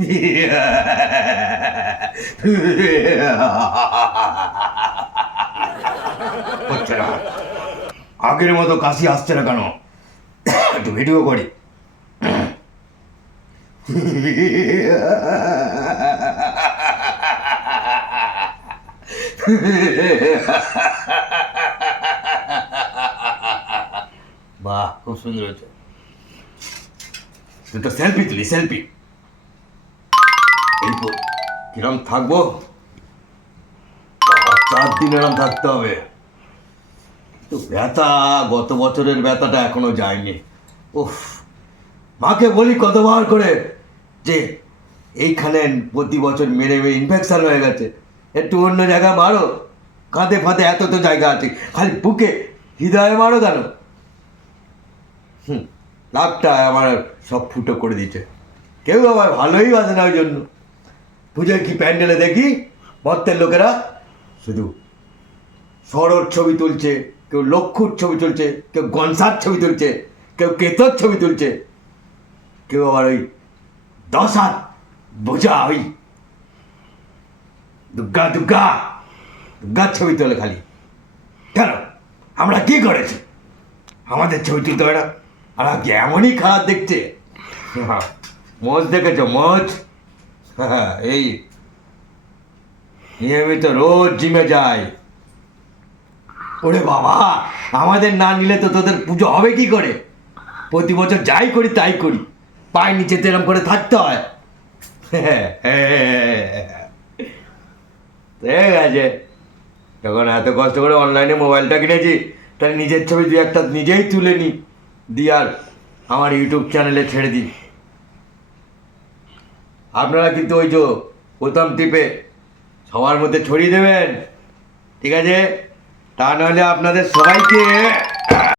こっちら、あけるもとかしあっちらかの、とビル横に。वाह खूब सुंदर होते तो सेल्फी तुली सेल्फी কিরম থাকব? চার দিন এরম থাকতে হবে। তো ব্যথা, গত বছরের ব্যথাটা এখনও যায়নি। উফ, মাকে বলি কতবার করে যে এইখানে প্রতি বছর মেরে মেরে ইনফেকশন হয়ে গেছে। একটু অন্য জায়গায় মারো। কাঁধে ফাঁদে এত তো জায়গা আছে। খালি বুকে হৃদয়ে মারো কেন? হুম লাভটা আমার সব ফুটো করে দিচ্ছে কেউ আবার ভালোই বাসে না ওই জন্য। পুজোয় কি প্যান্ডেলে দেখি? ভক্তের লোকেরা শুধু সরোর ছবি তুলছে, কেউ লক্ষুর ছবি তুলছে, কেউ গনসার ছবি তুলছে, কেউ কেতর ছবি তুলছে, কেউ আবার ওই দশ হাত বোঝা ওই দুর্গা দুর্গা দুর্গার ছবি তোলে খালি। কেন? আমরা কি করেছি? আমাদের ছবি তুলতে হয় না। আর এমনই খারাপ দেখছে? মজ দেখেছ, মজ? এই নিয়মিত রোজ জিমে যায় ওরে বাবা, আমাদের না নিলে তো তোদের পুজো হবে কি করে? প্রতি বছর যাই করি, তাই করি। পায়ের নিচে তো এরম করে থাকতে হয়। ঠিক আছে। যখন এত কষ্ট করে অনলাইনে মোবাইলটা কিনেছি, তাহলে নিজের ছবি দু একটা নিজেই তুলে নিই দিয়ে আর আমার ইউটিউব চ্যানেলে ছেড়ে দিই। আপনারা কিন্তু ওই যে প্রথম টিপে সবার মধ্যে ছড়িয়ে দেবেন। ঠিক আছে? তা নাহলে আপনাদের সবাইকে